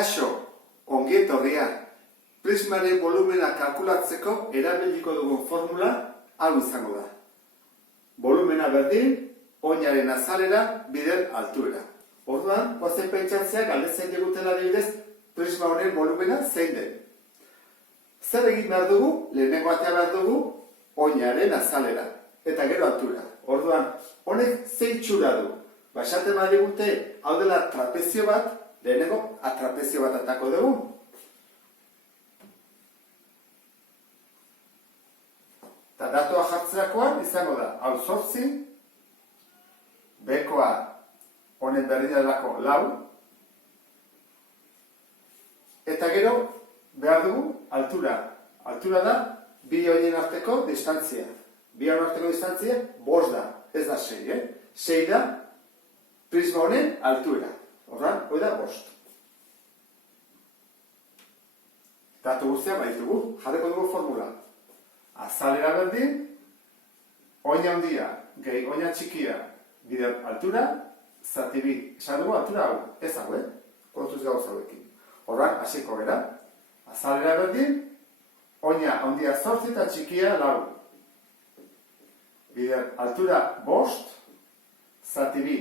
Kaixo, ongi etorria. Prismaren volumena kalkulatzeko erabiliko dugun formula hau izango da. Volumena berdin, oinaren azalera, bider altuera. Orduan, goazen pentsatzea galdetzen digutela adibidez, prisma honen volumena zein den. Zer egin behar dugu? Lehenengo atea behar dugu, oinaren azalera. Eta gero altura. Orduan, honek zein txura du. Esaten badigute, hau dela trapezio bat, lehenengo atrapezio bat atako dugu. Eta datua jartzerakoan izango da, hau 8, bekoa honen berdina delako 4, eta gero behar dugu altura. Altura da, bi oinen arteko distantzia. Bi oinen arteko distantzia 5 da, ez da 6, 6 da prisma honen altura. Horran, hoi da 5. Datu guztia baitugu, jarriko dugu formula. Azalera berdin, oina handia, gehi oina txikia, bider altura, zati bi. Esan dugu altura hau, ez hau, kontuz gauza hauekin. Horran, hasiko gera. Azalera berdin, oina handia 8 eta txikia 4. Bider altura 5, zati bi.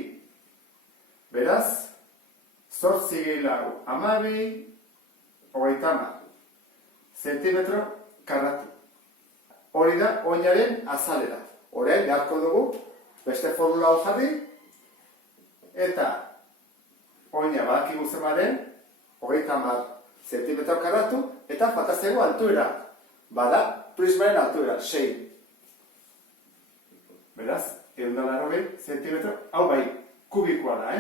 Beraz, 8 gehi 4, 12, 30 zentimetro karratu. Hori da oinaren azalera. Orain beharko dugu beste formula hau jarri, eta oina badakigu zenbaren 30 zentimetro karratu, eta faltatzeko altuera. Bada prismaren altuera, 6. Beraz, 180 zentimetro, hau bai, kubikoa da,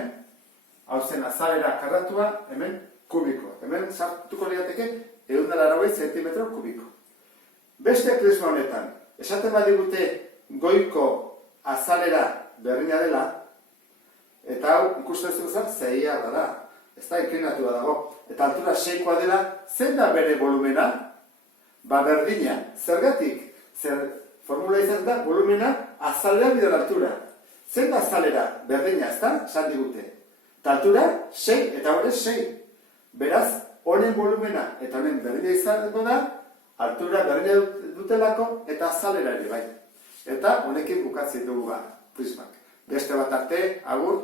Hau zen azalera karratua, hemen kubikoa. Hemen sartuko lirateke 180 zentimetro kubiko. Beste prisma honetan, esaten badigute goiko azalera berdina dela, eta hau ikusten zuzat zeia da, ez da inklinatua dago, eta altura 6koa dela, zen da bere volumena? Ba berdina, zergatik? Zer formula izan da, volumena azalera bider altura. Zen da azalera berdina, ez da? Esan digute. Eta altura 6, eta horrez 6. Beraz, honen volumena eta honen berdina izango da, altura berdina dutelako eta azalera ere bai. Eta honekin bukatzen dugu prismak. Beste bat arte, agur.